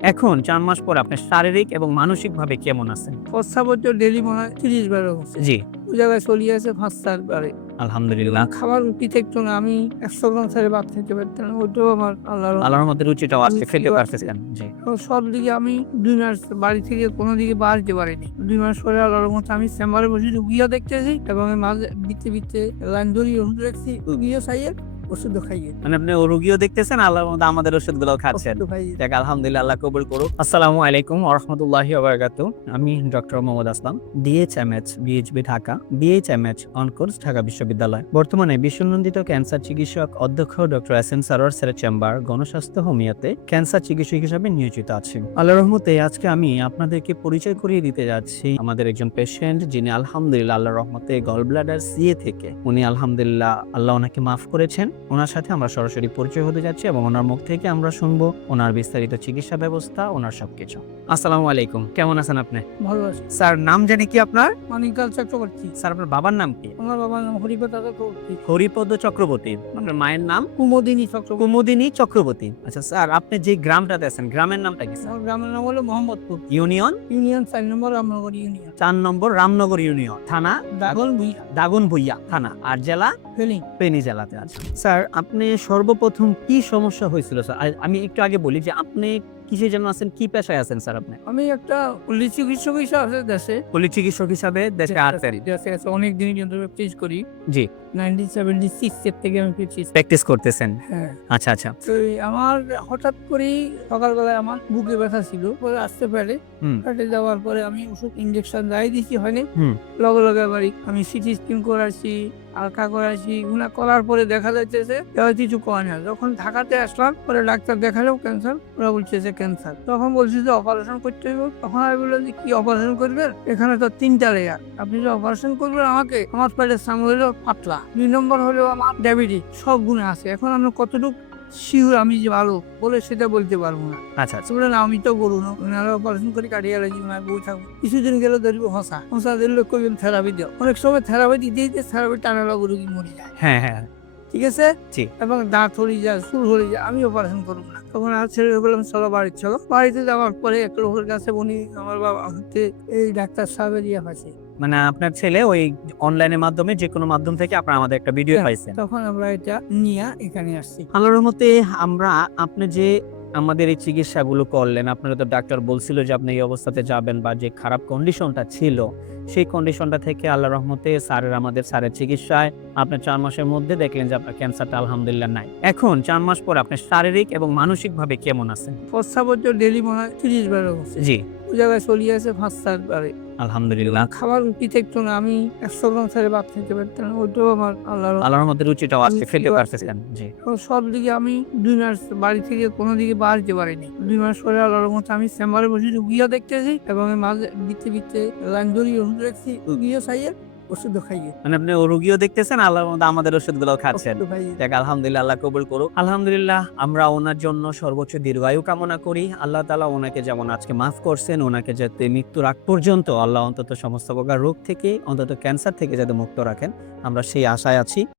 এখন ৪ মাস পর আপনি শারীরিক এবং মানসিকভাবে কেমন আছেন? প্রস্রাবের তো ডেইলি মনে হয় ৩০ বারের হচ্ছে। জি, ওই জায়গায় চলিয়ে আছে ৫-৪ বারে। আলহামদুলিল্লাহ। খাবার রুচি থাকতো না। আমি ১০০ গ্রাম ছাড়া ভাত খেতে পারতাম না। ওইটাও আমার আল্লাহর আল্লাহর রহমতে রুচিটাও আজকে খেতে রুচিও আসছে। পারতেছেন। জি। তো সব দিকে আমি ২ মাস বাড়ি থেকে কোনো দিকে বাড়তে পারিনি। ২ মাস পরে আল্লাহর রহমতে আমি চেম্বারে বসে রুগীও দেখতেছি এবং এর মাঝে ভিত্তি লাইন ধরিয়ে ওষুধ রাখছি। রুগীও খাইয়ে, ওষুধও খাইয়ে। মানে আপনি রোগীও দেখতেছেন, আল্লাহর রহমতে আমাদের ওষুধগুলোও খাচ্ছেন। ওষুধও খাইয়ে। যাক আলহামদুলিল্লাহ, আল্লাহ কবুল করুক। আসসালামু আলাইকুম ওয়া রাহমাতুল্লাহি ওয়া বারাকাতুহু। আমি ডক্টর মোহাম্মদ আসলাম, ডিএইচএমএইচ, বিএইচবি ঢাকা, বিএইচএমএইচ অনকোর্স ঢাকা বিশ্ববিদ্যালয়। বর্তমানে বিশ্বনন্দিত ক্যান্সার চিকিৎসক অধ্যক্ষ ডক্টর এসএম সারোয়ার স্যারের চেম্বার গণস্বাস্থ্য হোমিওতে ক্যান্সার চিকিৎসক হিসেবে নিয়োজিত আছি। আল্লাহর রহমতে আজকে আমি আপনাদেরকে পরিচয় করিয়ে দিতে যাচ্ছি আমাদের একজন পেশেন্ট, যিনি আলহামদুলিল্লাহ আল্লাহর রহমতে গল ব্লাডার সিএ থেকে উনি আলহামদুলিল্লাহ আল্লাহ ওনাকে মাফ করেছেন। ওনার সাথে আমরা সরাসরি পরিচয় হতে যাচ্ছি এবং ওনার মুখ থেকে আমরা শুনবো ওনার বিস্তারিত চিকিৎসা ব্যবস্থা, ওনার সবকিছু। আসসালামু আলাইকুম, কেমন আছেন আপনি? ভালো আছে। স্যার, নাম জানি কি আপনার? মানিকাল চক্রবর্তী। স্যার, আপনার বাবার নাম কি? আমার বাবার নাম হরিপদ চক্রবর্তী। হরিপদ চক্রবর্তী। আপনার মায়ের নাম? কুমোদিনী চক্রবর্তী। কুমুদিনী চক্রবর্তী। আচ্ছা স্যার, আপনি যে গ্রামটাতে আছেন, গ্রামের নামটা কি স্যার? আমার গ্রামের নাম হলো মোহাম্মদপুর। ইউনিয়ন? ইউনিয়ন ৪ নম্বর রামনগর ইউনিয়ন। ৪ নম্বর রামনগর ইউনিয়ন। থানা? দাগন ভুইয়া। দাগনভূঞা থানা। আর জেলা? ফেলিং। ফেনী জেলাতে আছে। স্যার, আপনি সর্বপ্রথম কি সমস্যা হয়েছিল স্যার? আমি একটু আগে বলি যে আপনি কিসে যেন আছেন, কি পেশায় আছেন স্যার আপনি? আমি একটা পল্লী চিকিৎসক হিসেবে আছে দেশে। পল্লী চিকিৎসক হিসাবে দেশে আছেন? দেশে আছে অনেক দিন কিন্তু প্র্যাকটিস করি। জি। 1976 এর থেকে আমি প্র্যাকটিস। প্র্যাকটিস করতেছেন? হ্যাঁ। আচ্ছা আচ্ছা। তো আমার হঠাৎ করেই সকালবেলায় আমার বুকে ব্যথা ছিল। পরে আসতে পারে। হুম। পেটে যাওয়ার পরে আমি ওষুধ ইনজেকশন যাই দিছি হয়নি। হুম। লগে লগে বাড়ি আমি সিটি স্ক্যান করাইছি, আলট্রা করাইছি। এগুলা করার পরে দেখা যাইতেছে কিছু কয় না। যখন ঢাকাতে আসলাম পরে ডাক্তার দেখালেও ক্যান্সার, ওরা বলছে ক্যান্সার। তখন বলছি যে অপারেশন করতে হইব। তখন আমি বললাম যে কি অপারেশন করবেন? এখানে তো 3টা লেয়ার। আপনি যে অপারেশন করবেন আমাকে, আমার পেটের সামনে হলো পাতলা, 2 নম্বর হলো আমার ডায়াবেটিস, সব গুণে আছে। এখন আমি কতটুকু শিওর আমি যে ভালো বলে সেটা বলতে পারবো না। আচ্ছা আচ্ছা। বললেন আমি তো গরু না, অপারেশন করে কাটিয়ে রাখি না, বই থাকবো। কিছুদিন গেলে ধরবো হসা দিলে কইবেন থেরাপি দাও। অনেক সময় থেরাপি দিতে দিতে থেরাপি টানা লাগবে, রুগী মরে যায়। হ্যাঁ হ্যাঁ। ঠিক আছে। জি। এবং দাঁত হয়ে যায়, সুর হয়ে যায়, আমি অপারেশন করবো না। তখন আর ছেড়ে বললাম চলো বাড়ি চলো। বাড়িতে যাওয়ার পরে এক লোকের কাছে উনি আমার বাবা হচ্ছে এই ডাক্তার সাহেবের ইয়ে পাইছে। মানে আপনার ছেলে ওই অনলাইনের মাধ্যমে, যে কোনো মাধ্যম থেকে আপনার আমাদের একটা ভিডিও পাইছেন। তখন আমরা এটা নিয়ে এখানে আসছি। আল্লাহর রহমতে আমরা, আপনি যে আমাদের এই চিকিৎসাগুলো করলেন, আপনারা তো ডাক্তার বলছিল যে আপনি এই অবস্থাতে যাবেন, বা যে খারাপ কন্ডিশনটা ছিল সেই কন্ডিশনটা থেকে আল্লাহর রহমতে আমাদের স্যারের চিকিৎসায় আপনার ৪ মাসের মধ্যে দেখলেন যে আপনার ক্যান্সারটা আলহামদুলিল্লাহ নাই। এখন ৪ মাস পর আপনি শারীরিক এবং মানসিকভাবে কেমন আছেন? প্রস্রাবের তো ডেইলি মনে হয় ৩০ বারের হচ্ছে। জি, ওই জায়গায় চলিয়ে আছে ৫-৪ বারে। আলহামদুলিল্লাহ। খাবার রুচি থাকতো না। আমি ১০০ গ্রাম ছাড়া ভাত খেতে পারতাম না। ওইটাও আমার আল্লাহর রহমতে রুচিটাও আজকে খেতে রুচিও পারতেছেন। জি। তো সব দিকে আমি ২ মাস বাড়ি থেকে কোনো দিকে বাড়তে পারিনি। ২ মাস পরে আল্লাহর রহমতে আমি চেম্বারে বসে রুগীও দেখতেছি এবং এর মাঝে ভিত্তি লাইন ধরিয়ে ওষুধ রাখছি। রুগীও খাইয়ে, ওষুধও খাইয়ে। মানে আপনি রোগীও দেখতেছেন, আল্লাহর রহমতে আমাদের ওষুধগুলোও খাচ্ছেন। ওষুধও খাইয়ে। যাক আলহামদুলিল্লাহ, আল্লাহ কবুল করুক। আলহামদুলিল্লাহ, আমরা ওনার জন্য সর্বোচ্চ দীর্ঘায়ু কামনা করি। আল্লাহ তাআলা ওনাকে যেমন আজকে মাফ করছেন, ওনাকে যাতে মৃত্যুর আগ পর্যন্ত আল্লাহ অন্তত সমস্ত প্রকার রোগ থেকে, অন্তত ক্যান্সার থেকে যাতে মুক্ত রাখেন, আমরা সেই আশায় আছি।